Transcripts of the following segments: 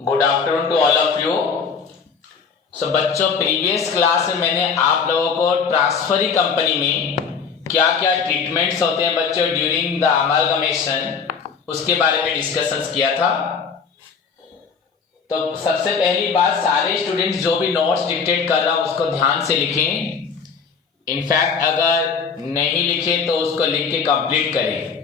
Good afternoon to all of you. So बच्चों, previous class में मैंने आप लोगों को ट्रांसफरी कंपनी में क्या क्या ट्रीटमेंट्स होते हैं बच्चों ड्यूरिंग द अमालगमेशन, उसके बारे में डिस्कशंस किया था। तो सबसे पहली बात, सारे स्टूडेंट्स जो भी नोट्स डिक्टेट कर रहा हूं उसको ध्यान से लिखें। इनफैक्ट अगर नहीं लिखे तो उसको लिख के कंप्लीट करें।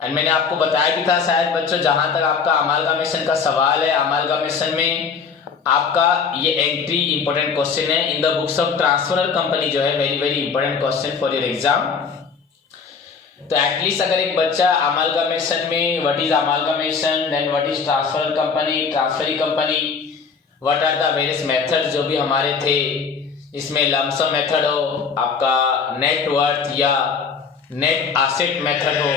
एंड मैंने आपको बताया भी था शायद बच्चों, जहां तक आपका अमालगमेशन का सवाल है, अमालगमेशन में आपका ये एंट्री इंपॉर्टेंट क्वेश्चन है in the books of transferor company, जो है very very important question for your exam. तो एटलीस्ट अगर एक बच्चा अमालगमेशन में what is amalgamation, then what is transferor company, transferee company, what are the various methods जो भी हमारे थे, इसमें लम्प सम मेथड हो, आपका नेट वर्थ या नेट एसेट मेथड हो,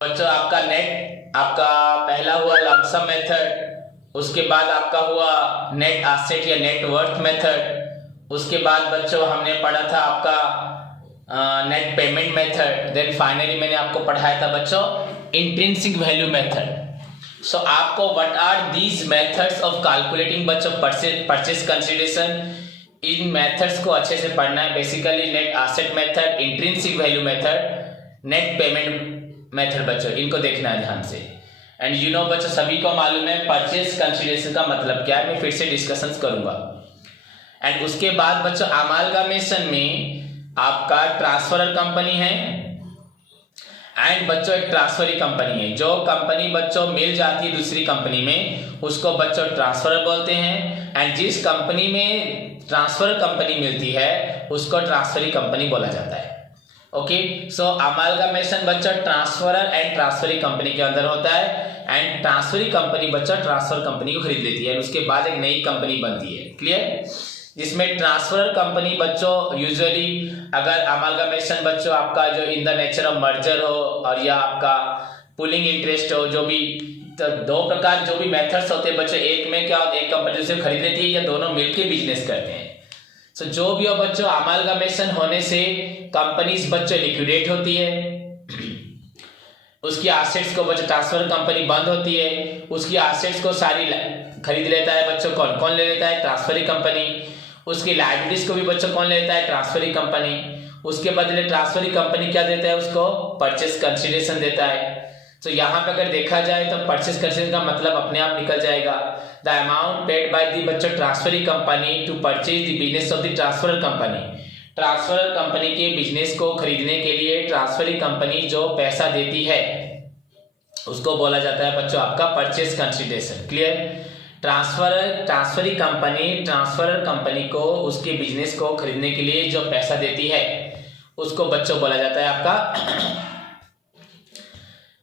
बच्चों आपका नेट, आपका पहला हुआ लम्प सम मेथड, उसके बाद आपका हुआ नेट एसेट या नेट वर्थ मेथड, उसके बाद बच्चों हमने पढ़ा था आपका net payment method, then finally मैंने आपको पढ़ाया था बच्चों इंट्रिंसिक वैल्यू मेथड। सो आपको what are these methods of calculating बच्चों परचेज कंसीडरेशन, इन मेथड्स को अच्छे से पढ़ना है। Basically net asset method, intrinsic value method, net payment method बच्चों, इनको देखना है ध्यान से। एंड यू नो बच्चों, सभी को मालूम है परचेज कंसीडरेशन का मतलब क्या है, मैं फिर से डिस्कशंस करूंगा। एंड उसके बाद बच्चों अमालगमेशन में आपका ट्रांसफरर कंपनी है एंड बच्चों एक ट्रांसफरी कंपनी है। जो कंपनी बच्चों मिल जाती है दूसरी कंपनी में उसको बच्चों ट्रांसफरर बोलते हैं, एंड जिस कंपनी में ट्रांसफर कंपनी मिलती है उसको ट्रांसफरी कंपनी बोला जाता है। ओके, सो अमालगमेशन बच्चों ट्रांसफरर एंड ट्रांसफरी कंपनी के अंदर होता है, एंड ट्रांसफरी कंपनी बच्चों ट्रांसफर कंपनी को खरीद लेती है, उसके बाद एक नई कंपनी बनती है। क्लियर? जिसमें ट्रांसफरर कंपनी बच्चों यूजुअली, अगर अमालगमेशन बच्चों आपका जो in the nature of merger हो और या आपका पुलिंग इंटरेस्ट हो, जो भी, तो दो प्रकार जो भी मेथड्स होते हैं बच्चों, एक में क्या होता है, एक कंपनी दूसरे खरीद लेती है या दोनों मिलकर बिजनेस करते हैं। सो जो भी हो बच्चों, अमालगमेशन होने से कंपनीज बच्चों लिक्विडेट होती है, उसकी एसेट्स को बच्चों ट्रांसफर कंपनी बंद होती है, उसकी एसेट्स को सारी खरीद लेता है बच्चों, कौन कौन ले लेता है, ट्रांसफरी कंपनी। उसकी लायबिलिटीज को भी बच्चों कौन लेता है, ट्रांसफरी कंपनी। उसके बदले ट्रांसफरी कंपनी क्या देता है, उसको परचेस कंसीडरेशन देता है। तो यहाँ पे अगर देखा जाए तो परचेस कंसीडरेशन का मतलब अपने आप निकल जाएगा, the amount paid by the बच्चों transferee company to purchase the business of the transferor company. Transferor company के बिजनेस को खरीदने के लिए ट्रांसफरी कंपनी जो पैसा देती है उसको बोला जाता है बच्चों आपका purchase consideration. Clear? Transferee transferor company को उसके बिजनेस को खरीदने के लिए जो पैसा देती है उसको बच्चों बोला जाता है आपका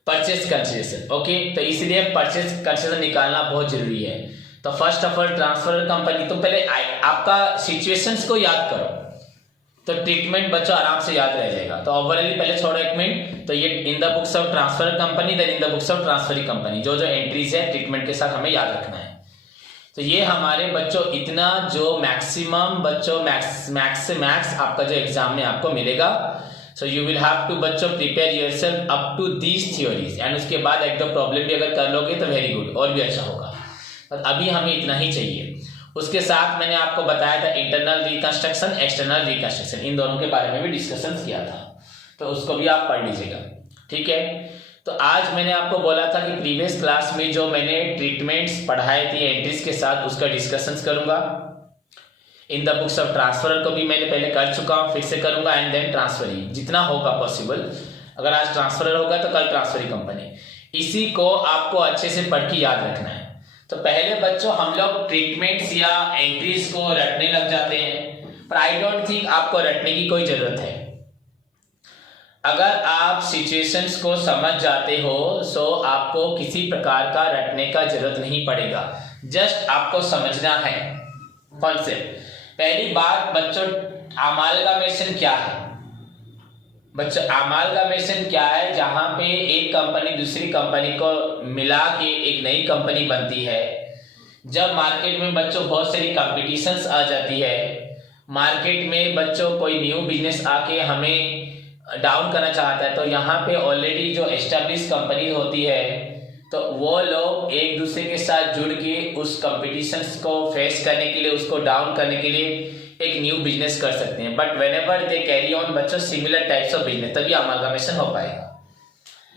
परचेस कंसीडरेशन। ओके, तो इसलिए परचेस कंसीडरेशन निकालना बहुत जरूरी है। तो first of all transferor company, तो पहले आपका सिचुएशंस को याद करो तो ट्रीटमेंट बच्चों आराम से याद रह जाएगा। तो ओवरऑली पहले छोड़ो एक मिनट, तो ये in the books of transferor company, then in the books of transferee company, जो जो एंट्रीज है ट्रीटमेंट के साथ हमें याद रखना है। तो ये हमारे बच्चों इतना जो मैक्सिमम बच्चों मैक्स आपका जो एग्जाम में आपको मिलेगा। So you will have to बच्चों prepare yourself up to these theories, and उसके बाद एक दो प्रॉब्लम भी अगर कर लोगे तो वेरी गुड, और भी अच्छा होगा। पर अभी हमें इतना ही चाहिए। उसके साथ मैंने आपको बताया था इंटरनल रिकंस्ट्रक्शन, एक्सटर्नल रिकंस्ट्रक्शन, इन दोनों के बारे में भी डिस्कशन किया था, तो उसको भी आप पढ़ लीजिएगा। ठीक है, तो आज मैंने आपको बोला था कि प्रीवियस क्लास में जो मैंने ट्रीटमेंट्स पढ़ाए थे एंट्रीज के साथ उसका डिस्कशंस करूंगा। इन द बुक्स ऑफ ट्रांसफरर को भी मैंने पहले कर चुका हूं, फिर से करूंगा, एंड देन ट्रांसफरी जितना होगा पॉसिबल। अगर आज ट्रांसफरर होगा तो कल ट्रांसफरी कंपनी। इसी को आपको अच्छे से पढ़ के याद रखना है। तो पहले बच्चों हम लोग ट्रीटमेंट्स या एंट्रीज को रटने लग जाते हैं, पर आई डोंट थिंक आपको रटने की कोई जरूरत है। अगर आप सिचुएशंस को समझ जाते हो सो आपको किसी प्रकार का रटने का जरूरत नहीं पड़ेगा, जस्ट आपको समझना है कॉन्सेप्ट। पहली बात बच्चों, अमालगमेशन क्या है? बच्चों अमालगमेशन क्या है? जहां पे एक कंपनी दूसरी कंपनी को मिला के एक नई कंपनी बनती है। जब मार्केट में बच्चों बहुत सारी कॉम्पिटिशन्स आ जाती है, मार्केट में बच्चों कोई न्यू बिजनेस आके हमें डाउन करना चाहता है, तो यहाँ पे ऑलरेडी जो एस्टेब्लिश कंपनी होती है तो वो लोग एक दूसरे के साथ जुड़ के उस कंपटीशंस को फेस करने के लिए, उसको डाउन करने के लिए एक न्यू बिजनेस कर सकते हैं। But whenever they carry on बच्चों सिमिलर टाइप्स ऑफ बिजनेस, तभी अमालगमेशन हो पाएगा।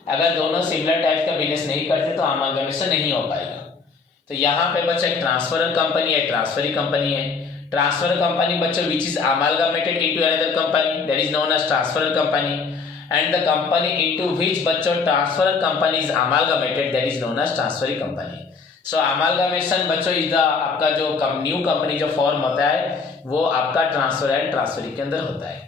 अगर दोनों सिमिलर टाइप का बिजनेस नहीं करते तो अमालगमेशन नहीं हो पाएगा। तो यहाँ पे बच्चों एक ट्रांसफरर कंपनी है, ट्रांसफरी कंपनी है। ट्रांसफर कंपनी बच्चों which is amalgamated into another company, that is known as transferor company. and the company into which बच्चों transferor company is amalgamated, that is known as transferee company. So amalgamation बच्चों is the आपका जो new company जो form होता है वो आपका transfer and transferee के अंदर होता है।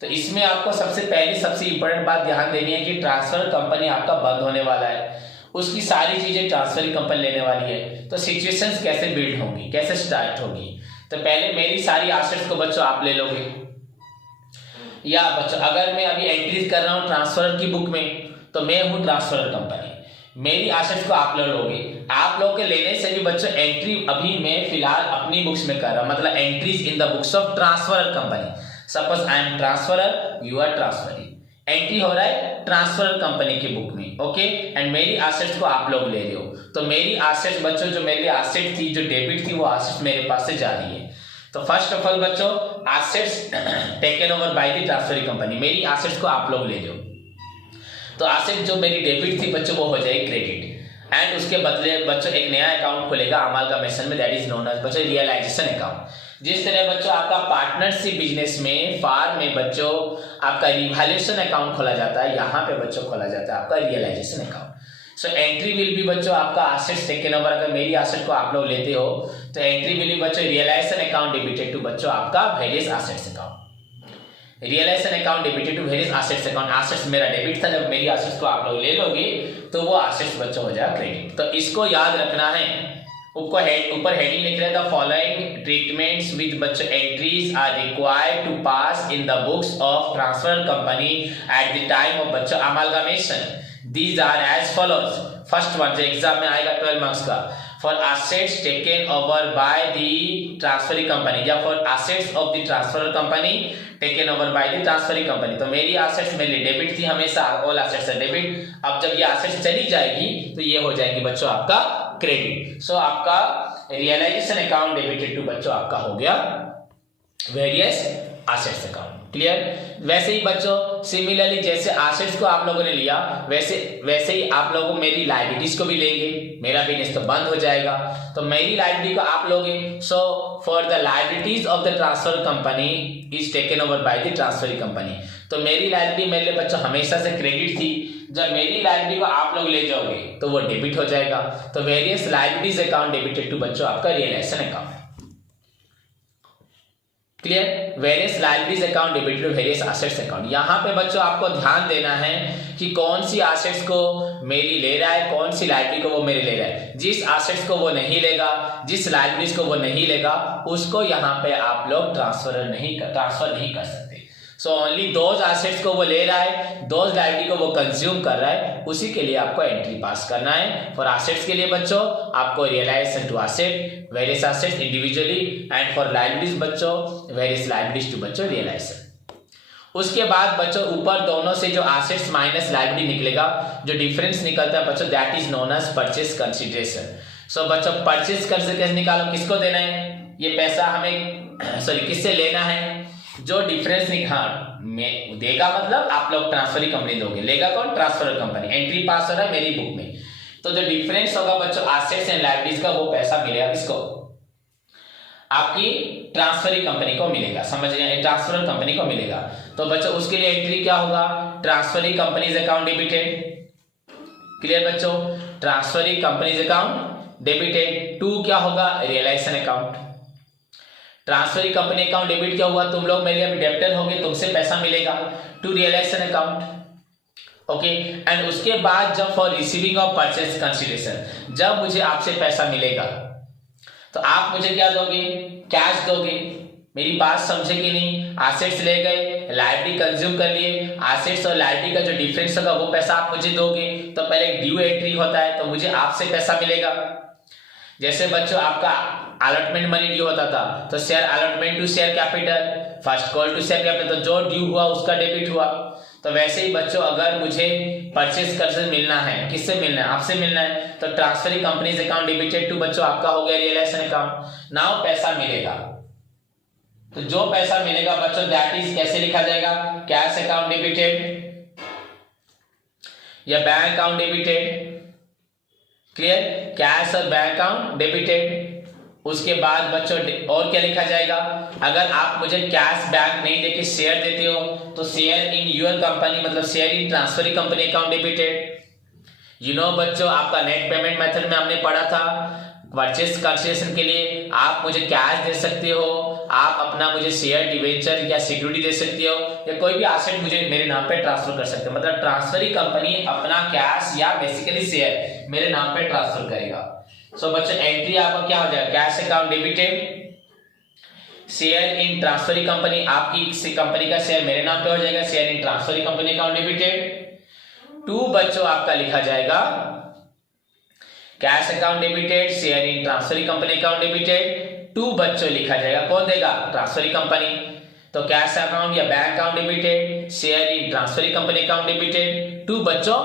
तो इसमें आपको सबसे इंपॉर्टेंट बात ध्यान देनी है कि ट्रांसफर कंपनी आपका बंद होने वाला है, उसकी सारी चीजें ट्रांसफरी कंपनी लेने वाली है। तो सिचुएशंस कैसे बिल्ड होंगी, कैसे स्टार्ट होगी? तो पहले मेरी सारी एसेट्स को बच्चों आप ले लोगे, या बच्चों अगर मैं अभी एंट्रीज कर रहा हूँ ट्रांसफर की बुक में तो मैं हूँ ट्रांसफर कंपनी, मेरी एसेट्स को आप लोगे। आप लोग के लेने से भी बच्चों एंट्री अभी मैं फिलहाल अपनी बुक्स में कर रहा हूँ, मतलब entries in the books of transfer company. Suppose I am transferor, you are transferee, entry हो रहा है ट्रांसफर कंपनी की बुक में, ओके। एंड मेरी एसेट्स को आप लोग ले रहे हो, तो मेरी एसेट्स बच्चों जो मेरी एसेट थी, जो डेबिट थी, वो एसेट्स मेरे पास से जा रही है। तो फर्स्ट ऑफ ऑल बच्चों assets taken over by the transferee company, मेरी एसेट्स को आप लोग ले लो। तो एसेट जो मेरी डेबिट थी बच्चों वो हो जाएगी क्रेडिट, एंड उसके बदले बच्चों एक नया अकाउंट खुलेगा अमालगमेशन में, दैट इज नोन एज बच्चों रियलाइजेशन अकाउंट। जिस तरह बच्चों आपका पार्टनरशिप बिजनेस में फार्म में बच्चों आपका रिवैल्यूएशन अकाउंट खोला जाता है, यहाँ पे बच्चों खोला जाता है आपका realisation account. So entry will भी बच्चों आपका एसेट्स टेकन ओवर, अगर मेरी एसेट को आप लोग लेते हो तो एंट्री विल भी बच्चों रियलाइजेशन अकाउंट डेबिटेड टू बच्चों आपका various assets account. Realisation account debited to various assets account, assets मेरा डेबिट था, जब मेरी एसेट्स को आप लोग ले लोगे तो वो एसेट्स बच्चों हो जाएगा क्रेडिट। तो इसको याद रखना है। ऊपर हेडिंग लिख रहे द फॉलोइंग ट्रीटमेंट्स विद बच्चों entries are required to pass in the books of transfer company at the time of बच्चों amalgamation. These are as follows. First one जो एग्जाम में आएगा 12 मार्क्स का, for assets taken over by the transferring company या for assets of the transfer company taken over by the transferring company। तो मेरी assets मेरे लिए डेबिट थी हमेशा, all assets are डेबिट। अब जब ये assets चली जाएगी तो ये हो जाएगी बच्चों आपका क्रेडिट। सो आपका रियलाइजेशन अकाउंट डेबिटेड टू बच्चों आपका हो गया वेरियस एसेट्स अकाउंट। क्लियर? वैसे ही बच्चों सिमिलरली जैसे एसेट्स को आप लोगों ने लिया वैसे ही आप लोगों मेरी लायबिलिटीज को भी लेंगे, मेरा बिजनेस तो बंद हो जाएगा, तो मेरी लायबिलिटी को आप लोगे। So for the liabilities of the transfer company is taken over by the transferee company. तो मेरी लायबिलिटी मेरे लिए बच्चों हमेशा से क्रेडिट थी, जब मेरी लायबिलिटी को आप लोग ले जाओगे तो वो डेबिट हो जाएगा। तो various liabilities account debited to बच्चों आपका realisation account. Clear? Various liabilities account debited to various assets account. यहाँ पे बच्चों आपको ध्यान देना है कि कौन सी एसेट्स को मेरी ले रहा है, कौन सी लायबिलिटी को वो मेरे ले रहा है। जिस एसेट्स को वो नहीं लेगा, जिस लायबिलिटीज को वो नहीं लेगा, उसको यहाँ पे आप लोग ट्रांसफर नहीं कर सकते। सो ओनली दोज एसेट्स को वो ले रहा है, दोज लायबिलिटी को वो कंज्यूम कर रहा है, उसी के लिए आपको एंट्री पास करना है। फॉर एसेट्स के लिए बच्चों आपको realisation to asset, various assets individually, and for liabilities बच्चों वेरियस लायबिलिटीज टू बच्चों रियलाइजेशन। उसके बाद बच्चों ऊपर दोनों से जो एसेट्स माइनस लायबिलिटी निकलेगा, जो डिफरेंस निकलता है बच्चों, that is known as purchase consideration. So बच्चों परचेज कैसे निकालो, किसको देना है ये पैसा, हमें किससे लेना है, जो डिफरेंस में देगा, मतलब आप लोग ट्रांसफरी कंपनी दोगे, लेगा कौन, ट्रांसफर कंपनी। एंट्री पास हो रहा है मेरी बुक में, तो जो डिफरेंस होगा बच्चों एसेट्स एंड लायबिलिटीज का, वो पैसा मिलेगा किसको, आपकी ट्रांसफरी कंपनी को मिलेगा। समझ रहे, ट्रांसफर कंपनी को मिलेगा। तो बच्चों उसके लिए एंट्री क्या होगा, transferee company's account debited. Clear बच्चों? Transferee company's account debited to क्या होगा, realisation account. Transferee company account debit क्या हुआ, तुम लोग मेरे अभी डेब्टर होगे, तुमसे पैसा मिलेगा, to realisation account. Okay, and उसके बाद जब for receiving of purchase consideration, जब मुझे आपसे पैसा मिलेगा तो आप मुझे क्या दोगे, कैश दोगे। मेरी बात समझे कि नहीं? एसेट्स ले गए, लायबिलिटी कंज्यूम कर लिए, एसेट्स और लायबिलिटी का जो डिफरेंस होगा वो पैसा आप मुझे दोगे। तो पहले ड्यू एंट्री होता है, तो मुझे आपसे पैसा मिलेगा। जैसे बच्चों आपका अलॉटमेंट मनी ड्यू होता था, तो share allotment to share capital, first call to share capital, तो जो ड्यू हुआ उसका डेबिट हुआ। तो वैसे ही बच्चों अगर मुझे परचेज कर्ज मिलना है, किससे मिलना है, आपसे मिलना है, तो transferring companies account debited to बच्चों आपका हो गया रियलाइजेशन अकाउंट। नाउ पैसा मिलेगा, तो जो पैसा मिलेगा बच्चों दैट इज कैसे लिखा जाएगा, कैश अकाउंट डेबिटेड या bank account debited. Clear, cash और बैंक अकाउंट डेबिटेड। उसके बाद बच्चों और क्या लिखा जाएगा, अगर आप मुझे कैश बैक नहीं देके शेयर देते हो तो शेयर इन यूर कंपनी, मतलब share in transferring company account debited. You know बच्चों आपका नेट पेमेंट मेथड में हमने पढ़ा था, परचेज कंसिडरेशन के लिए आप मुझे कैश दे सकते हो, आप अपना मुझे शेयर डिवेंचर या सिक्योरिटी दे सकते हो, या कोई भी एसेट मुझे मेरे नाम पे ट्रांसफर कर सकते हो। मतलब ट्रांसफरिंग कंपनी अपना कैश या बेसिकली शेयर मेरे नाम पे ट्रांसफर करेगा। सो बच्चों एंट्री आपका क्या हो जाएगा, cash account debited, share in transferring company, आपकी कंपनी का शेयर मेरे नाम पे हो जाएगा, share in transferring company account debited. To बच्चों आपका लिखा जाएगा cash account debited, share in transferring company account debited. To बच्चों लिखा जाएगा, कौन देगा, ट्रांसफरिंग कंपनी। तो कैश अकाउंट या bank account debited, share in transferring company account debited. To बच्चों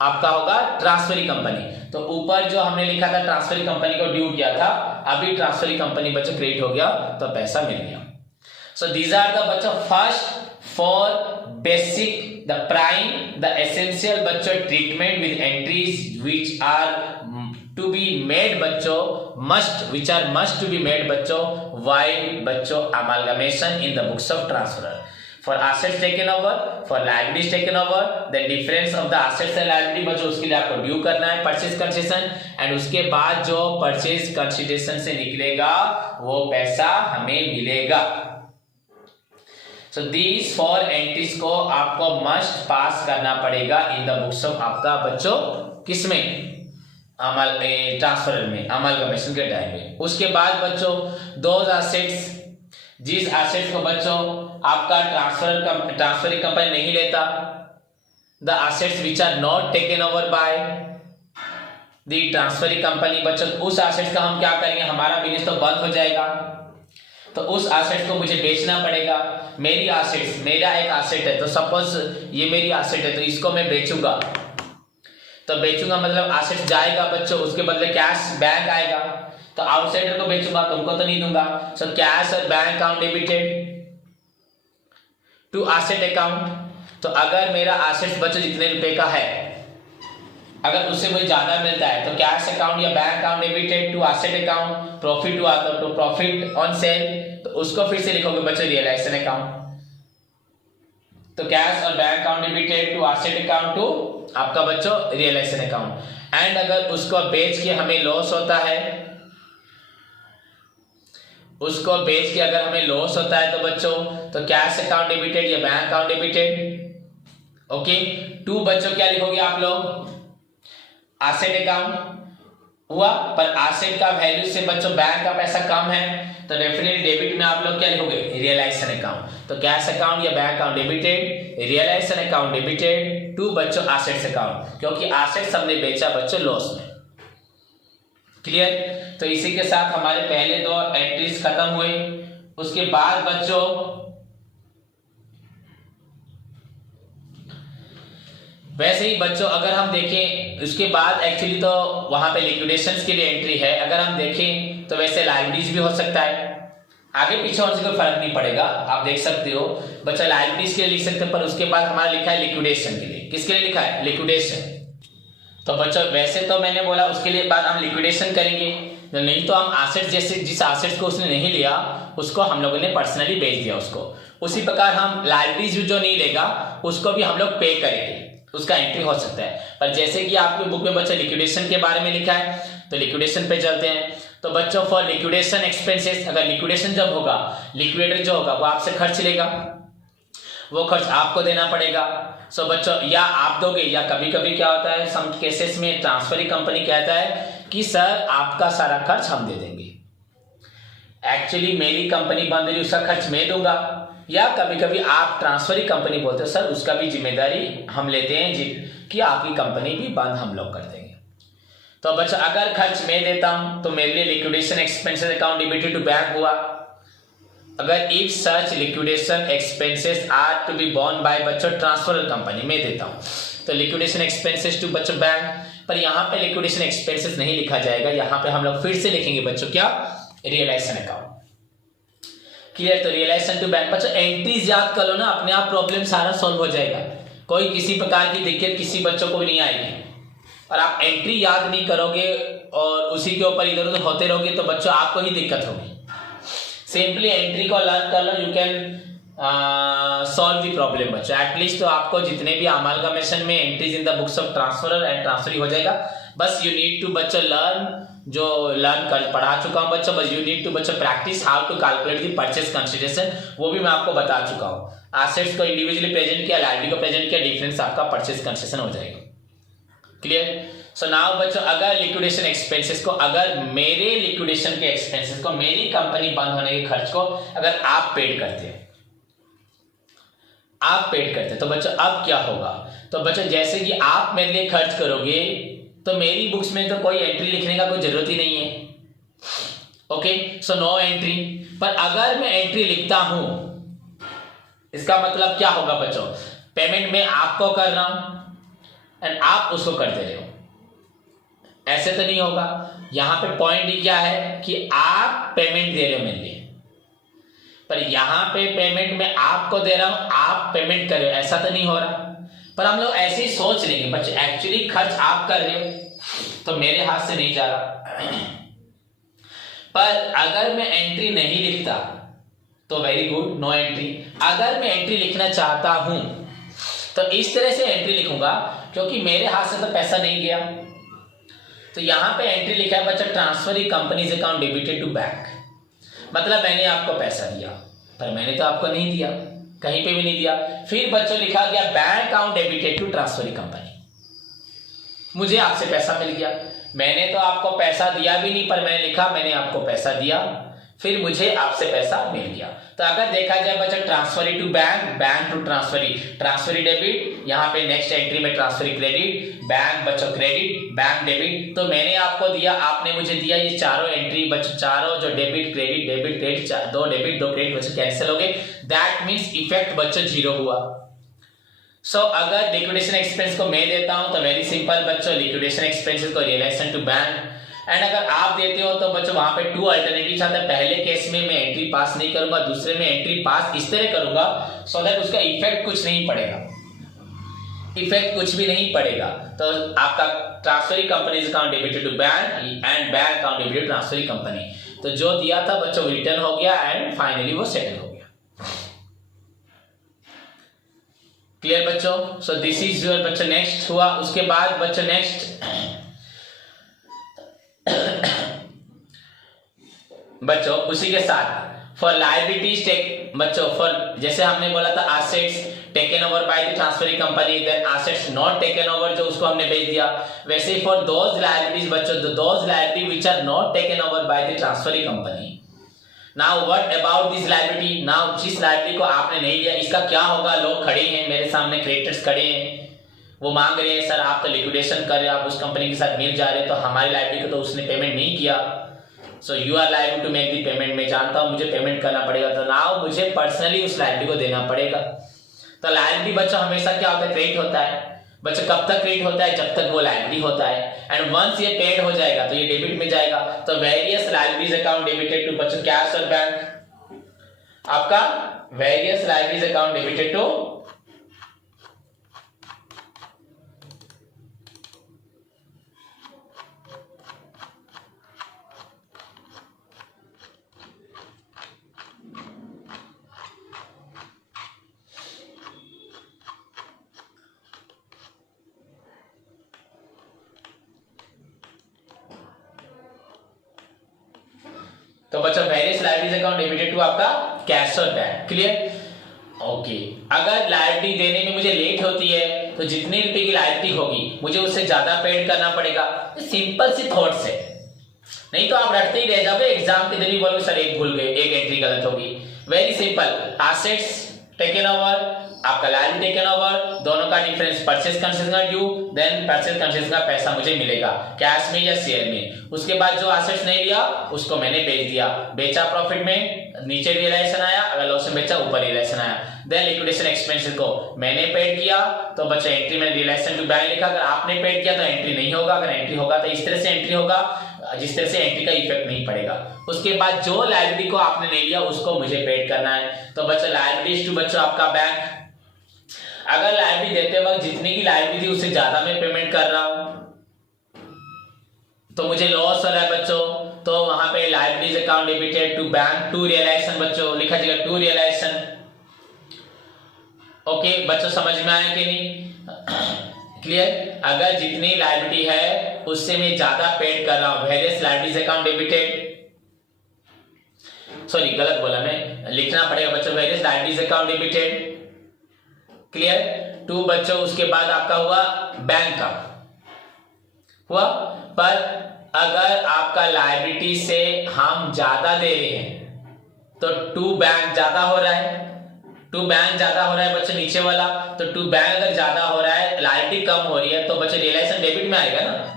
आपका होगा ट्रांसफरिंग कंपनी। तो ऊपर जो हमने लिखा था ट्रांसफरिंग कंपनी को ड्यू किया था, अभी ट्रांसफरिंग कंपनी बच्चों क्रेडिट हो गया तो पैसा मिल गया। सो दीज आर द बच्चों first four basic, the prime, the essential बच्चों treatment with entries which are to be made बच्चों must, which are must to be made बच्चों while बच्चों amalgamation in the books of transfer for assets taken over, for liabilities taken over, the difference of the assets and liability बच्चों उसके लिए आपको due करना है purchase consideration, and उसके बाद जो परचेज कंसिडरेशन से निकलेगा वो पैसा हमें मिलेगा। So these four एंट्रीज को आपको मस्ट पास करना पड़ेगा इन द बुक्स ऑफ आपका बच्चों किसमें, ट्रांसफर में, अमालगमेशन के टाइम में। उसके बाद बच्चों दोज एसेट्स, जिस एसेट्स को बच्चों आपका ट्रांसफरिंग कंपनी नहीं लेता, the assets which are not taken over by the transferring company बच्चों, उस एसेट्स का हम क्या करेंगे, हमारा बिजनेस तो बंद हो जाएगा, तो उस एसेट्स को मुझे बेचना पड़ेगा। मेरी एसेट्स, मेरा एक एसेट है, तो सपोज ये मेरी एसेट है, तो इसको मैं बेचूंगा, तो बेचूंगा मतलब एसेट जाएगा बच्चों, उसके बदले कैश बैंक आएगा, तो आउटसाइडर को बेचूंगा, तुमको तो नहीं दूंगा। सो कैश और bank account debited to asset account. तो अगर मेरा एसेट बच्चों जितने रुपए का है, अगर उससे मुझे ज्यादा मिलता है तो कैश अकाउंट या bank account debited to asset account, profit हुआ तो प्रॉफिट ऑन सेल, तो उसको फिर से लिखोगे बच्चों रियलाइजेशन अकाउंट। तो कैश और bank account debited to asset account to आपका बच्चों रियलाइजेशन अकाउंट। एंड अगर उसको बेच के हमें लॉस होता है, उसको बेच के अगर हमें लॉस होता है तो बच्चों तो कैश अकाउंट डेबिटेड या bank account debited. Okay, to बच्चों क्या लिखोगे आप लोग, एसेट अकाउंट हुआ, पर एसेट का वैल्यू से बच्चों बैंक का पैसा कम है, तो डेफिनेटली डेबिट में आप लोग क्या लिखोगे, रियलाइजेशन अकाउंट। तो कैश अकाउंट या bank account debited, realisation account debited to बच्चों एसेट्स अकाउंट, क्योंकि एसेट्स हमने बेचा बच्चों लॉस में। क्लियर, तो इसी के साथ हमारे पहले दो एंट्रीज खत्म हुए। उसके बाद बच्चों वैसे ही बच्चों अगर हम देखें उसके बाद एक्चुअली तो वहां पे लिक्विडेशंस के लिए एंट्री है, अगर हम देखें तो वैसे लायबिलिटीज भी हो सकता है, आगे पीछे होने से कोई फर्क नहीं पड़ेगा, आप देख सकते हो बच्चा लायबिलिटीज के लिए लिख सकते हैं, पर उसके बाद हमारा लिखा है लिक्विडेशन के लिए, किसके लिए लिखा है, लिक्विडेशन। तो बच्चों वैसे तो मैंने बोला उसके लिए बाद हम लिक्विडेशन करेंगे, नहीं तो हम एसेट्स जैसे जिस एसेट्स को उसने नहीं लिया उसको हम लोगों ने पर्सनली बेच दिया उसको, उसी प्रकार हम लायबिलिटीज जो नहीं लेगा उसको भी हम लोग पे करेंगे, उसका एंट्री हो सकता है। पर जैसे कि आपके बुक में बच्चा लिक्विडेशन के बारे में लिखा है तो लिक्विडेशन पे चलते हैं। तो बच्चों फॉर लिक्विडेशन एक्सपेंसेस, अगर लिक्विडेशन जब होगा लिक्विडेटर जो होगा वो आपसे खर्च लेगा, वो खर्च आपको देना पड़ेगा। सो बच्चों या आप दोगे या कभी कभी क्या होता है सम केसेस में ट्रांसफरिंग कंपनी कहता है कि सर आपका सारा खर्च हम दे देंगे, एक्चुअली मेरी कंपनी बंद रही उसका खर्च मैं दूंगा, या कभी कभी आप ट्रांसफरिंग कंपनी बोलते हो सर उसका भी जिम्मेदारी हम लेते हैं कि आपकी कंपनी भी बंद हम लोग कर देंगे। तो बच्चों अगर खर्च मैं देता हूं तो मेरे लिए liquidation expenses account debited to bank हुआ। अगर if such liquidation expenses are to be borne by बच्चों ट्रांसफर कंपनी, मैं देता हूं तो लिक्विडेशन एक्सपेंसेस टू बच्चों बैंक, पर यहाँ पे लिक्विडेशन एक्सपेंसेस नहीं लिखा जाएगा, यहाँ पे हम लोग फिर से लिखेंगे बच्चों क्या, रियलाइजेशन अकाउंट। क्लियर? तो रियलाइजेशन टू बैंक बच्चों एंट्रीज याद कर लो ना, अपने आप प्रॉब्लम सारा सॉल्व हो जाएगा, कोई किसी प्रकार की दिक्कत किसी बच्चों को भी नहीं आएगी। और आप एंट्री याद नहीं करोगे और उसी के ऊपर इधर उधर होते रहोगे तो बच्चों आपको ही दिक्कत होगी। सिंपली एंट्री को लर्न कर लो, you can solve the problem बच्चों। एटलीस्ट तो आपको जितने भी अमालगमेशन में entries in the books of transfer and transfer हो जाएगा। बस यू नीड टू बच्चों लर्न, जो लर्न कर पढ़ा चुका हूं बच्चों, बस यू नीड टू बच्चों practise how to calculate the purchase consideration, वो भी मैं आपको बता चुका हूं। एसेट्स को इंडिविजुअली प्रेजेंट किया, लायबिलिटी को प्रेजेंट किया, डिफरेंस आपका परचेस कंसीडरेशन हो जाएगा। क्लियर? सो नाउ बच्चों अगर लिक्विडेशन एक्सपेंसेस को, अगर मेरे लिक्विडेशन के एक्सपेंसेस को, मेरी कंपनी बंद होने के खर्च को अगर आप पेड करते हैं, आप पेड करते हैं, तो बच्चों अब क्या होगा, तो बच्चों जैसे कि आप मेरे लिए खर्च करोगे तो मेरी बुक्स में तो कोई एंट्री लिखने का कोई जरूरत ही नहीं है। Okay, so no entry. पर अगर मैं एंट्री लिखता हूं, इसका मतलब क्या होगा बच्चों, पेमेंट में आपको कर रहा हूं एंड आप उसको कर दे रहे हो, ऐसे तो नहीं होगा। यहां पे पॉइंट ही क्या है कि आप पेमेंट दे रहे हो मेरे लिए, पर यहां पे पेमेंट में आपको दे रहा हूं, आप पेमेंट कर रहे हो, ऐसा तो नहीं हो रहा। पर हम लोग ऐसे ही सोच लेंगे बच्चे, एक्चुअली खर्च आप कर रहे हो तो मेरे हाथ से नहीं जा रहा। पर अगर मैं एंट्री नहीं लिखता तो वेरी गुड, नो एंट्री। अगर मैं एंट्री लिखना चाहता हूं तो इस तरह से एंट्री लिखूंगा, क्योंकि मेरे हाथ से तो पैसा नहीं गया। तो यहां पे एंट्री लिखा है बच्चा, transfer companies account debited to bank, मतलब मैंने आपको पैसा दिया पर मैंने तो आपको नहीं दिया, कहीं पे भी नहीं दिया। फिर बच्चों लिखा गया bank account debited to transfer company, मुझे आपसे पैसा मिल गया, मैंने तो आपको पैसा दिया भी नहीं पर मैंने लिखा मैंने आपको पैसा दिया, फिर मुझे आपसे पैसा मिल गया। तो अगर देखा जाए बच्चा transferee to bank, bank to transferee, transferee debit, यहाँ पे नेक्स्ट एंट्री में ट्रांसफरी क्रेडिट, बैंक बच्चों क्रेडिट, बैंक डेबिट, तो मैंने आपको दिया आपने मुझे दिया, ये चारों एंट्री बच्चों, चारों जो डेबिट क्रेडिट डेबिट क्रेडिट, दो डेबिट दो क्रेडिट बच्चों कैंसिल हो गए, दैट मीन्स इफेक्ट बच्चों जीरो हुआ। सो अगर लिक्विडेशन एक्सपेंस को मैं देता हूं तो वेरी सिंपल बच्चों, लिक्विडेशन एक्सपेंसेस को रियलाइजेशन टू बैंक, एंड अगर आप देते हो तो बच्चों वहां पे टू अल्टरनेटिव्स आता है। पहले केस में मैं एंट्री पास नहीं करूंगा, दूसरे में एंट्री पास इस तरह करूंगा सो दैट उसका इफेक्ट कुछ नहीं पड़ेगा, इफेक्ट कुछ भी नहीं पड़ेगा। तो आपका transferee company account debited to bank and bank account debited transferee company, तो जो दिया था बच्चों रिटर्न हो गया एंड फाइनली वो सेटल हो गया। क्लियर बच्चों? सो दिस इज योर बच्चों नेक्स्ट हुआ। उसके बाद बच्चों नेक्स्ट बच्चों उसी के साथ फॉर लायबिलिटीज टेक बच्चों, फॉर जैसे हमने बोला था assets taken over by the transferee company, then assets not taken over जो उसको हमने भेज दिया, वैसे ही फॉर दोज लायबिलिटीज बच्चों, those liability which are not taken over by the transferee company. Now what about this liability, now जिस liability को आपने नहीं लिया इसका क्या होगा। लोग खड़े हैं मेरे सामने, क्रेडिटर्स खड़े हैं, वो मांग रहे हैं सर आप तो लिक्विडेशन कर रहे हो, आप उस कंपनी के साथ मिल जा रहे हैं, तो हमारी लायबिलिटी को तो उसने पेमेंट नहीं किया, so you are liable to make the payment. मैं जानता हूं मुझे पेमेंट करना पड़ेगा, तो नाउ मुझे पर्सनली उस लायबिलिटी को देना पड़ेगा। तो लायबिलिटी बच्चों हमेशा क्या होता है, क्रेडिट होता है बच्चों। कब तक क्रेडिट होता है, जब तक वो लायबिलिटी होता है, एंड वंस ये पेड हो जाएगा तो ये डेबिट में जाएगा। तो various liabilities account debited to बच्चों कैश और बैंक, आपका various liabilities account debited to तो बच्चों various liabilities account debited to आपका कैश और बैंक। क्लियर? ओके, अगर लायबिलिटी देने में मुझे लेट होती है तो जितनी रुपए की लायबिलिटी होगी मुझे उससे ज्यादा पेड करना पड़ेगा। सिंपल सी थॉट्स है, नहीं तो आप रटते ही रह जाओगे, एग्जाम के दिन भी बोलोगे सर एक भूल गए, एक एंट्री गलत होगी। Very simple, assets taken over आपका लायबिलिटी टेकन ओवर, दोनों का डिफरेंस परचेज कंसेशन का ड्यू, देन परचेज कंसेशन का पैसा मुझे मिलेगा कैश में या शेयर में। उसके बाद जो एसेट्स नहीं लिया उसको मैंने बेच दिया, बेचा प्रॉफिट में, नीचे रियलाइजेशन आया, अगर लॉस में बेचा ऊपर रियलाइजेशन आया। देन लिक्विडेशन एक्सपेंसेस को मैंने पेड किया तो बच्चा एंट्री में रियलाइजेशन टू बैंक लिखा, अगर आपने पेड किया तो एंट्री नहीं होगा, अगर एंट्री होगा तो इस तरह से एंट्री होगा जिस तरह से एंट्री का इफेक्ट नहीं पड़ेगा। उसके बाद जो लायबिलिटी को आपने नहीं लिया उसको मुझे पेड करना है, तो बच्चा लायबिलिटीज टू बच्चों आपका बैंक, अगर लायबिलिटी देते वक्त जितनी की लायबिलिटी थी उससे ज्यादा मैं पेमेंट कर रहा हूं तो मुझे लॉस हो रहा है बच्चों, तो वहां पे liabilities account debited to bank to realisation, बच्चों लिखा जाएगा टू रियलाइजेशन। ओके बच्चों समझ में आया कि नहीं, क्लियर। अगर जितनी लायबिलिटी है उससे मैं ज्यादा पेड कर रहा हूं, various liabilities account debited, sorry गलत बोला मैं, लिखना पड़ेगा बच्चों various liabilities account debited, clear to बच्चों। उसके बाद आपका हुआ बैंक का हुआ, पर अगर आपका लायबिलिटी से हम ज्यादा दे रहे हैं तो टू बैंक ज्यादा हो रहा है, टू बैंक ज्यादा हो रहा है बच्चों नीचे वाला, तो टू बैंक अगर ज्यादा हो रहा है लायबिलिटी कम हो रही है तो बच्चों रियलाइजेशन डेबिट में आएगा ना।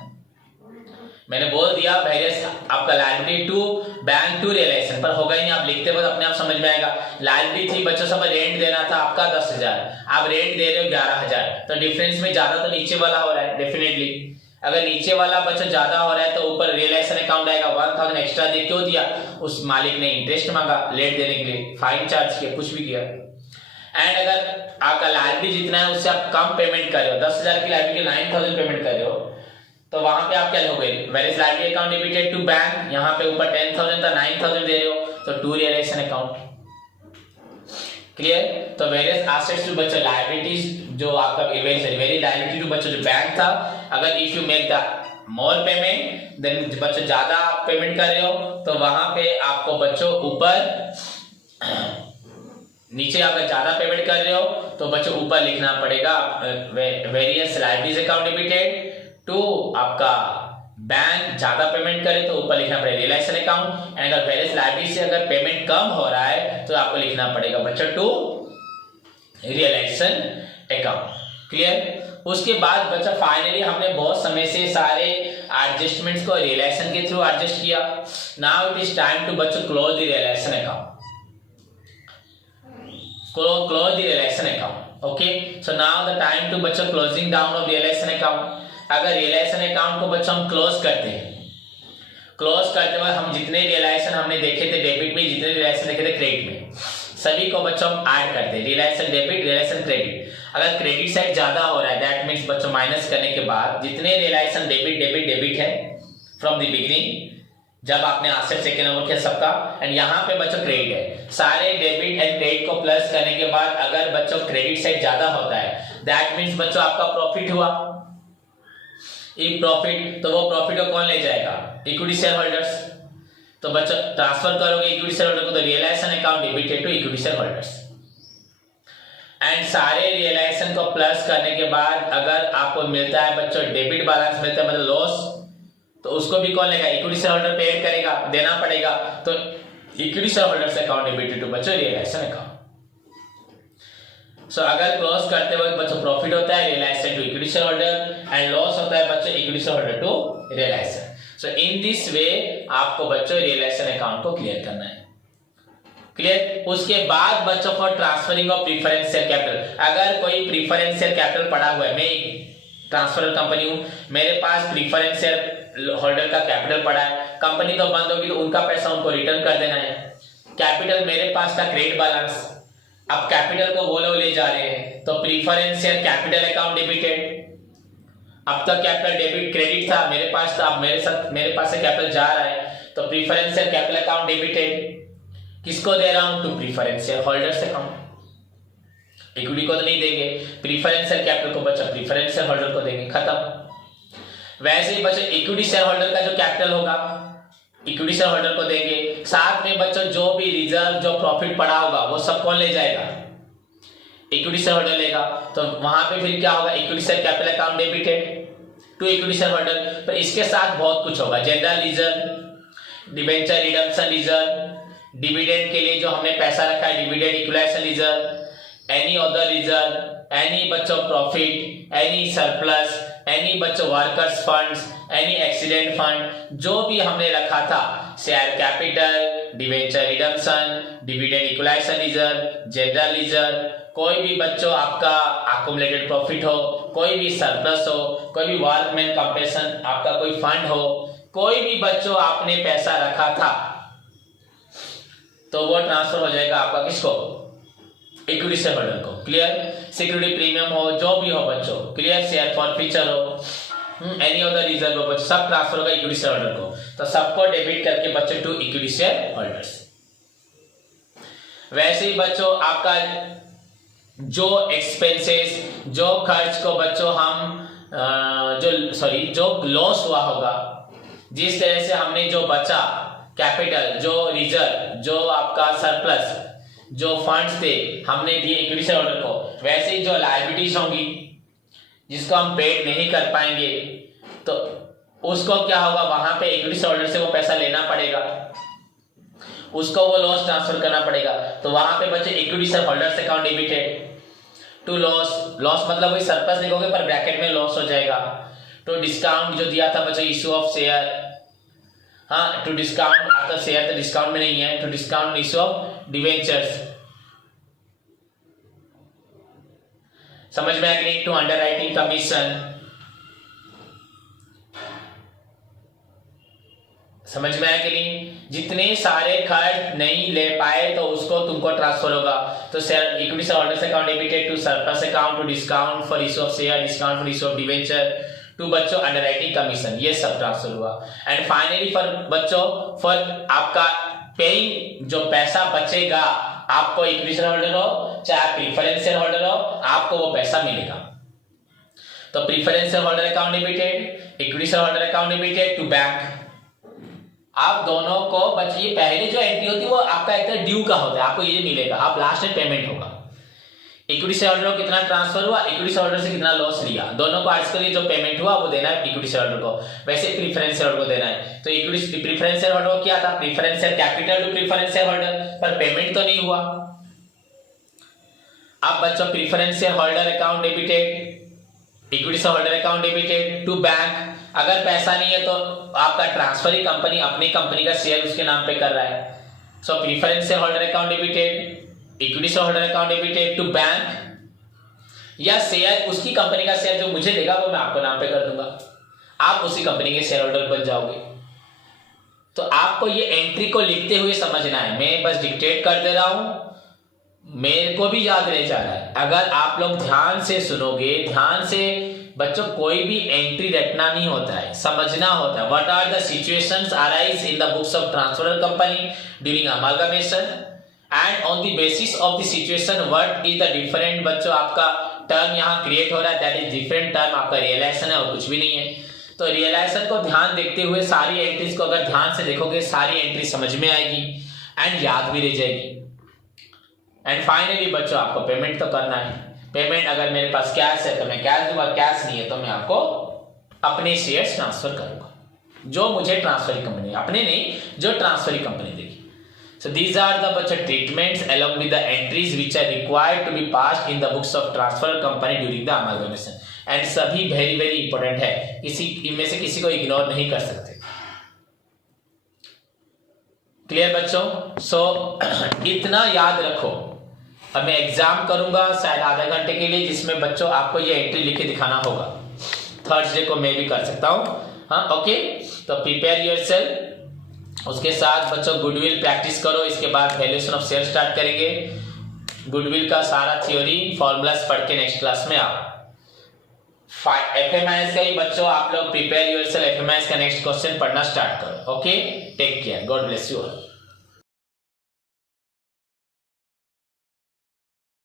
मैंने बोल दिया वेरियस आपका liability to bank to realisation, पर होगा ही नहीं, आप लिखते वक्त अपने आप समझ में आएगा। लायबिलिटी थी बच्चों सब रेंट देना था आपका 10,000, आप रेंट दे रहे हो 11,000, तो डिफरेंस में ज्यादा तो नीचे वाला हो रहा है डेफिनेटली। अगर नीचे वाला बच्चों ज्यादा हो रहा है तो ऊपर रियलाइजेशन अकाउंट आएगा, 1,000 एक्स्ट्रा दे क्यों दिया, उस मालिक ने इंटरेस्ट मांगा लेट देने के लिए, फाइन चार्ज किया, कुछ भी किया। एंड अगर आपका लायबिलिटी जितना है उससे आप कम पेमेंट कर रहे हो, 10,000 की लायबिलिटी 9,000 पेमेंट कर रहे हो, तो वहां पे आप क्या लोगे various liability account debited to bank, यहाँ पे ऊपर 10,000 था 9,000 दे रहे हो तो टू रियलाइजेशन अकाउंट, क्लियर। तो वेरियस एसेट्स टू बच्चों लायबिलिटीज जो आपका वेरी लायबिलिटी टू बच्चों जो बैंक था, अगर if you make the more payment then बच्चों ज्यादा आप पेमेंट कर रहे हो तो वहां पे आपको बच्चों ऊपर नीचे अगर ज्यादा पेमेंट कर रहे हो तो बच्चों ऊपर लिखना पड़ेगा various liabilities account debited to आपका बैंक, ज्यादा पेमेंट करे तो ऊपर लिखना पड़ेगा रियलाइजेशन अकाउंट, एंड अगर वेरियस लायबिलिटी से अगर पेमेंट कम हो रहा है तो आपको लिखना पड़ेगा बच्चों टू रियलाइजेशन अकाउंट, क्लियर। उसके बाद बच्चा फाइनली हमने बहुत समय से सारे एडजस्टमेंट्स को रियलाइजेशन के थ्रू एडजस्ट किया, now it is time to बच्चों close the realisation account, close the realization account, okay, so now the time to बच्चों closing down of realization account। अगर रियलाइजेशन अकाउंट को बच्चों हम क्लोज करते हैं, क्लोज करते वक्त हम जितने रियलाइजेशन हमने देखे थे डेबिट में, जितने रियलाइजेशन देखे थे क्रेडिट में, सभी को बच्चों हम ऐड करते हैं, रियलाइजेशन डेबिट रियलाइजेशन क्रेडिट। अगर क्रेडिट साइड ज्यादा हो रहा है दैट मींस बच्चों माइनस करने के बाद जितने रियलाइजेशन डेबिट डेबिट डेबिट है फ्रॉम द बिगिनिंग जब आपने एसेट सेकंड नंबर किया सबका, एंड यहाँ पे बच्चों क्रेडिट है, सारे डेबिट एंड क्रेडिट को प्लस करने के बाद अगर बच्चों क्रेडिट साइड ज्यादा होता है दैट मींस बच्चों आपका प्रॉफिट हुआ, एक प्रॉफिट, तो वो प्रॉफिट को कौन ले जाएगा, इक्विटी शेयर होल्डर्स। तो बच्चों ट्रांसफर करोगे इक्विटी शेयर होल्डर को, तो realisation account debited to equity share holders, and सारे रियलाइजेशन को प्लस करने के बाद अगर आपको मिलता है बच्चों डेबिट बैलेंस मिलता है मतलब लॉस, तो उसको भी कौन लेगा, इक्विटी शेयर होल्डर पे करेगा, देना पड़ेगा, तो equity share holders account debited to बच्चों रियलाइजेशन अकाउंट। सो अगर क्लोज करते वक्त बच्चों प्रॉफिट होता है realisation to equity share holder and loss होता है बच्चों equity share holder to realisation. So in this way आपको बच्चों रियलाइजेशन अकाउंट को क्लियर करना है, क्लियर। उसके बाद बच्चों for transferring of preference share capital, अगर कोई प्रीफरेंस शेयर कैपिटल पड़ा हुआ है, मैं ट्रांसफर कंपनी हूं, मेरे पास प्रीफरेंस शेयर होल्डर का कैपिटल पड़ा है, कंपनी तो बंद होगी तो उनका पैसा उनको रिटर्न कर देना है, कैपिटल मेरे पास था क्रेडिट बैलेंस, अब कैपिटल को वो लोग ले जा रहे हैं तो preference share capital account debited, अब तक कैपिटल डेबिट क्रेडिट था मेरे पास था, अब मेरे पास से कैपिटल जा रहा है तो preference share capital account debited, किसको दे रहा हूं, to preference share holders account, equity को तो नहीं देंगे, प्रीफरेंस शेयर कैपिटल को बच्चा प्रीफरेंस शेयर होल्डर को देंगे, खत्म। वैसे ही बच्चों इक्विटी शेयर होल्डर का जो कैपिटल होगा इक्विटी शेयर होल्डर को देंगे, साथ में बच्चों जो भी रिजर्व जो प्रॉफिट पड़ा होगा वो सब कौन ले जाएगा, इक्विटी शेयर होल्डर लेगा, तो वहां पे फिर क्या होगा, equity share capital account debited to equity share holder, पर इसके साथ बहुत कुछ होगा, general reserve, debenture redemption reserve, dividend के लिए जो हमने पैसा रखा है dividend equalisation reserve, any other reserve, any बच्चों प्रॉफिट, एनी सरप्लस, एनी बच्चों workers funds, any accident fund, जो भी हमने रखा था, share capital, debenture redemption, dividend equalisation reserve, general reserve, कोई भी बच्चों आपका अक्यूमुलेटेड प्रॉफिट हो, कोई भी सरप्लस हो, कोई भी वर्कमैन कंपनसेशन आपका कोई फंड हो, कोई भी बच्चों आपने पैसा रखा था, तो वो ट्रांसफर हो जाएगा आपका किसको, इक्विटी शेयर होल्डर को। क्लियर, सिक्योरिटी प्रीमियम हो, जो भी हो बच्चों, क्लियर, शेयर फॉर फ्यूचर हो, एनी अदर रिजर्व हो बच्चों, सब ट्रांसफर होगा इक्विटी शेयर होल्डर को। तो सबको डेबिट करके बच्चों टू इक्विटी शेयर होल्डर्स। वैसे ही बच्चों आपका जो एक्सपेंसेस, जो खर्च को बच्चों हम जो लॉस हुआ होगा, जिस तरह से हमने जो बचा कैपिटल, जो रिजर्व, जो आपका सरप्लस, जो फंड्स थे हमने दिए इक्विटी शेयर होल्डर को, वैसे ही जो लायबिलिटीज होंगी जिसको हम पेड नहीं कर पाएंगे, तो उसको क्या होगा, वहां पे इक्विटी शेयर होल्डर से वो पैसा लेना पड़ेगा, उसको वो लॉस ट्रांसफर करना पड़ेगा। तो वहां पे बच्चे equity share holders account debited to loss, loss मतलब वही सरप्लस लिखोगे पर ब्रैकेट में लॉस हो जाएगा। टू डिस्काउंट जो दिया था बच्चों इशू ऑफ शेयर, हाँ टू डिस्काउंट आपका शेयर तो डिस्काउंट में नहीं है, to discount issue of debentures, समझ में आया नहीं, टू अंडरराइटिंग कमीशन, समझ में आया कि नहीं, जितने सारे खर्च नहीं ले पाए तो उसको तुमको ट्रांसफर होगा। तो share equity share holders account debited to surplus account, to discount for issue of share, discount for issue of debenture, to बच्चों अंडरराइटिंग कमीशन, ये सब ट्रांसफर हुआ। एंड फाइनली फॉर बच्चों फॉर आपका पेइंग, जो पैसा बचेगा आपको इक्विटी शेयर होल्डर हो चाहे प्रीफरेंस शेयर होल्डर हो, आपको वो पैसा मिलेगा। तो preference share holder account debited, equity share holder account debited to bank, आप दोनों को बचिए पहले जो एंट्री होती है वो आपका एक तरह ड्यू का होता है, आपको ये मिलेगा, आप लास्ट में पेमेंट होगा। इक्विटी शेयर होल्डर को कितना ट्रांसफर हुआ, इक्विटी शेयर होल्डर से कितना लॉस लिया, दोनों को आज के लिए जो पेमेंट हुआ वो देना है इक्विटी शेयर होल्डर को, वैसे प्रीफरेंस शेयर होल्डर को देना है। तो इक्विटी प्रीफरेंस शेयर होल्डर को क्या था, preference share capital to preference share holder, पर पेमेंट तो नहीं हुआ। अब बच्चों preference share holder account debited, equity share holder account debited to bank, अगर पैसा नहीं है तो आपका ट्रांसफर ही कंपनी अपनी कंपनी का शेयर उसके नाम पे कर रहा है। So preference share holder account debited, equity share holder account debited to bank, या शेयर उसकी कंपनी का शेयर जो मुझे देगा वो मैं आपको नाम पे कर दूंगा, आप उसी कंपनी के शेयर होल्डर बन जाओगे। तो आपको ये एंट्री को लिखते हुए समझना है, मैं बस डिक्टेट कर दे रहा हूं, मेरे को भी याद रह जा रहा है। अगर आप लोग ध्यान से सुनोगे, ध्यान से बच्चों, कोई भी एंट्री रटना नहीं होता है, समझना होता है। What are the situations arise in the books of transfer company during amalgamation, and on the basis of the situation what is the different, बच्चों आपका टर्म यहाँ क्रिएट हो रहा है, दैट इज डिफरेंट टर्म, आपका रियलाइजेशन है और कुछ भी नहीं है। तो रियलाइजेशन को ध्यान देखते हुए सारी एंट्रीज को अगर ध्यान से देखोगे, सारी एंट्री समझ में आएगी एंड याद भी रह जाएगी। एंड फाइनली बच्चों आपको पेमेंट तो करना है। पेमेंट अगर मेरे पास कैश है तो मैं कैश दूंगा, कैश नहीं है तो मैं आपको अपने शेयर्स ट्रांसफर करूंगा, जो मुझे ट्रांसफर कंपनी, अपने नहीं, जो ट्रांसफर कंपनी देगी। सो दीज आर द बच्चों treatments along with the entries which are required to be passed in the books of transfer company during the amalgamation. And सभी very very important है, किसी इनमें से किसी को इग्नोर नहीं कर सकते। क्लियर बच्चों? सो इतना याद रखो। अब मैं एग्जाम करूंगा शायद आधे घंटे के लिए, जिसमें बच्चों आपको ये एंट्री लिख के दिखाना होगा। थर्सडे को मैं भी कर सकता हूं, हाँ ओके। तो प्रिपेयर योरसेल्फ। उसके साथ बच्चों गुडविल प्रैक्टिस करो, इसके बाद वैल्यूएशन ऑफ शेयर स्टार्ट करेंगे। गुडविल का सारा थ्योरी फॉर्मूलाज पढ़ के नेक्स्ट क्लास में आओ। एफएमआईएस का ही बच्चों आप लोग प्रिपेयर योरसेल्फ, एफएमआईएस का नेक्स्ट क्वेश्चन पढ़ना स्टार्ट करो। Okay, take care, God bless you all.